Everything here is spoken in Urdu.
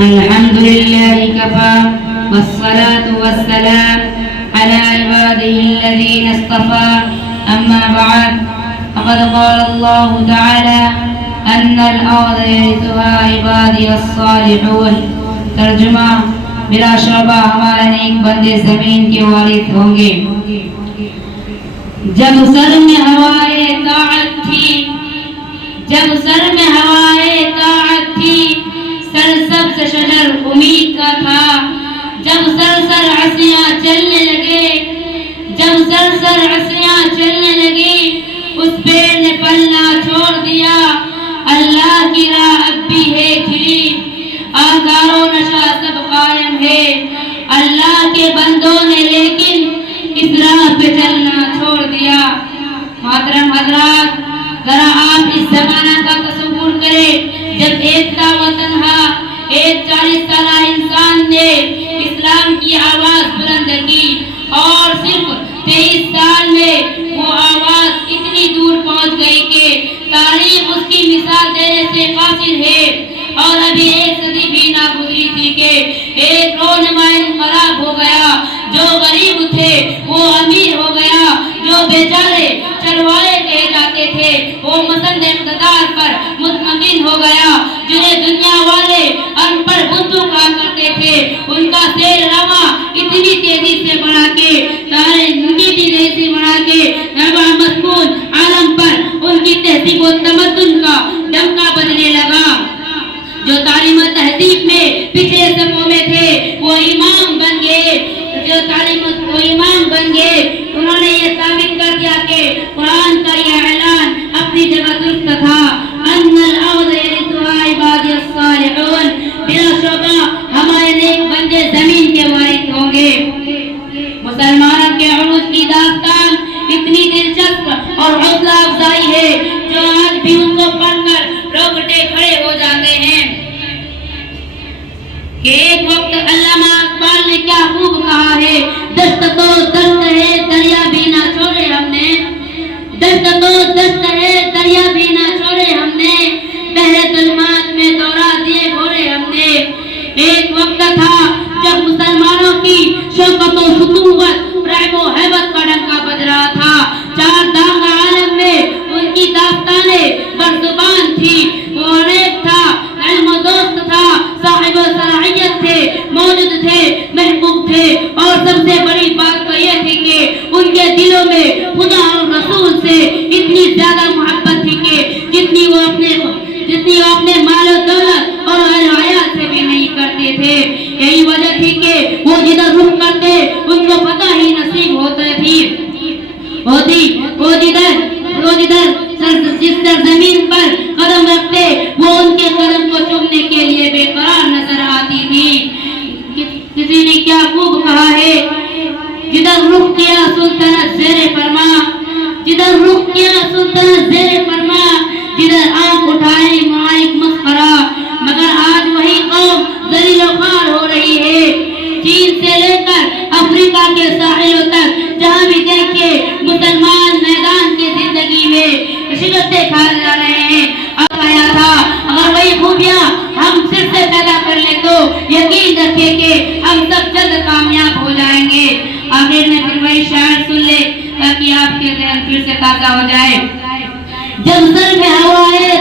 الحمد لله كفى والصلاة والسلام على عباده الذين اصطفى أما بعد فقد قال الله تعالى أن الأرض يرثها عبادي الصالحون. ترجمہ: بلا شبہ ہمارے نیک بندے زمین کے وارث ہوں گے. جب سر میں ہوائے طاعت تھی، سرسبز شجر امید کا تھا. جب سرسر عصیاں چلنے لگی، اس پیڑ نے پلنا چھوڑ دیا. اللہ کی راہ اب بھی ہے کھلی، آثار و نشا سب قائم ہے. اللہ کے بندوں نے لیکن اس راہ پہ چلنا چھوڑ دیا. محترم حضرات، ذرا آپ اس زمانہ کا تصور کریں جب ایک تھا وطن تھا، ایک 40 سالہ انسان نے اسلام کی آواز بلند کی اور صرف 23 سال میں وہ آواز اتنی دور پہنچ گئی کہ تاریخ اس کی مثال دینے سے قاصر ہے. اور ابھی ایک صدی بھی نہ گزری تھی کہ ایک رونما انقلاب ہو گیا. جو غریب تھے وہ امیر ہو گیا، جو بیچارے چلوائے کہے جاتے تھے وہ مسند اقتدار پر مطمئن ہو گیا. جنہیں دنیا والے ان پر بدھو کہا کرتے تھے، ان کا سیر رواں اتنی تیزی سے بڑھا کے نبع مسکون عالم پر ان کی تہذیب و تمدن کا ڈنکا بجنے لگا. جو تعلیم و تہذیب میں پچھلے صفوں میں تھے وہ امام بن گئے. انہوں نے یہ ثابت کر دیا کہ قرآن کا یہ اعلان اپنی جگہ درست تھا. ان الارض یرثها عبادی الصالحون. بلا شبہ ہمارے نیک بندے زمین کے وارث ہوں گے. مسلمانوں کے عروج کی داستان اتنی دلچسپ اور حوصلہ افزائی ہے جو آج بھی ان کو پڑھ کر روگٹے کھڑے ہو جاتے ہیں. کہ ایک وقت علامہ اقبال نے کیا خوب کہا ہے: دست تو دست ہے دریا بھی نہ چھوڑے ہم نے، دست تو دست ہے دریا بھی نہ چھوڑے ہم نے، بحر ظلمات میں دوڑا دیے گھوڑے ہم نے. ایک وقت تھا جب مسلمانوں کی شوکت و فتوت، رعب و ہیبت کا ڈنکا بج رہا تھا. چار داغ عالم میں ان کی داستانیں برزبان تھی. وہ نیک تھا، علم و دوست تھا، صاحب و صلاحیت تھے، موجود تھے، محبوب تھے، اور سب سے بڑی بات تو یہ تھی کہ ان کے دلوں میں خدا اور رسول سے اتنی زیادہ محبت تھی کہ جتنی وہ اپنے مال و دولت اور اہل و عیال سے بھی نہیں کرتے تھے. یہی وجہ تھی کہ وہ جدھر رخ کرتے ان کو فتح ہی نصیب جس سرزمین پر قدم رکھتے وہ ان کے قدم کو چومنے کے لیے بے قرار نظر آتی تھی. کسی نے کیا خوب کہا ہے: جدھر رخ کیا سلطنت زیر فرما، جدھر رخ کیا سلطنت زیر فرما، جدھر آنکھ اٹھائے مالک مسخرہ. مگر آج وہی قوم ذلیل و خوار ہو رہی ہے. چین سے لے کر افریقہ کے ساحلوں تک جہاں بھی دیکھے مسلمان میدان کی زندگی میں شکستیں کھا جا رہے ہیں. اب آیا تھا اگر وہی خوبیاں ہم پھر سے پیدا کر لیں تو یقین رکھے کہ ہم سب جلد کامیاب ہو جائیں گے. آخر میں پھر وہی شاعر سن لے تاکہ آپ کے ذہن پھر سے تازہ ہو جائے. جب سر میں ہوائے